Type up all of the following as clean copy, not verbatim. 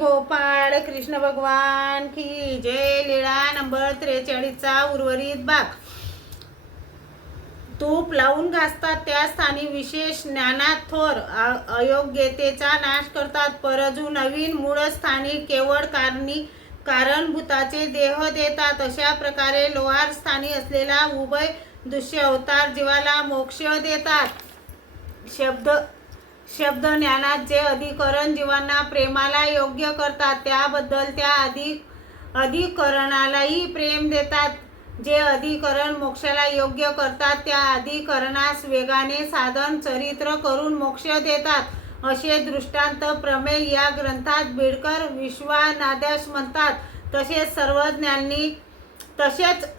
गोपाळ कृष्ण भगवान की जय। लीळा नंबर 43चा उर्वरित भाग। तूप लावून घासतात त्या स्थानी विशेष ज्ञानात थोर अयोग्यतेचा नाश करतात, परंतु नवीन मूळ स्थानी केवळ कारणभूताचे देह देतात। अशा प्रकारे लोहार स्थानी असलेला उभय दृश्य अवतार जीवाला मोक्ष देतात। शब्द ज्ञानात जे अधिकरण जीवांना प्रेमाला योग्य करतात, त्याबद्दल त्या अधिकरणालाही प्रेम देतात। जे अधिकरण मोक्षाला योग्य करतात, त्या अधिकरणास वेगाने साधन चरित्र करून मोक्ष देतात। असे दृष्टांत प्रमेय या ग्रंथात बिडकर विश्वानाद्यास म्हणतात। तसेच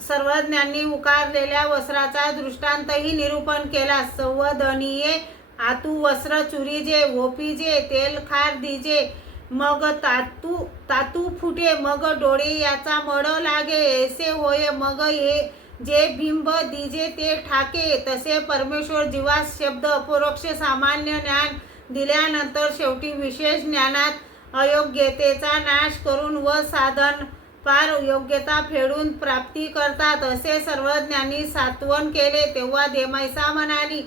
सर्वज्ञांनी उकारलेल्या वस्त्राचा दृष्टांतही निरूपण केला। संवदनीये आतू वस्त्र चुरीजे, ओपिजे तेल खार दीजे, मग तातू फुटे, मग डोळे याचा मड लागे, ऐसे होय मग हे जे बिंब दीजे ते ठाके। तसे परमेश्वर जीवास शब्द अपरोक्ष सामान्य ज्ञान दिल्यानंतर शेवटी विशेष ज्ञानात अयोग्यतेचा नाश करून व साधन पार योग्यता फेडून प्राप्ती करतात। असे सर्वज्ञांनी सांत्वन केले। तेव्हा देवमायसा म्हणाली,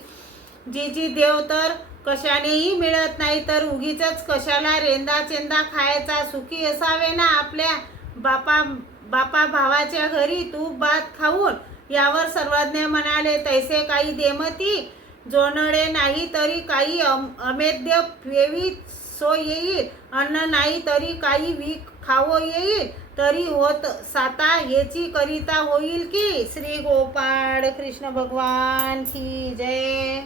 जी देव तर कशानेही मिळत नाही, तर उगीचच कशाला रेंदा चेंदा खायचा, सुखी असावे ना आपल्या बापा भावाच्या घरी तूप भात खाऊन। यावर सर्वज्ञ म्हणाले, तैसे काही देमती जोनळे नाही तरी काही अमेद्य पेवी सो येईल, अन्न नाही तरी काही वीक खावो येईल, तरी होत साता हेची करिता होईल की। श्री गोपाळ कृष्ण भगवान की जय।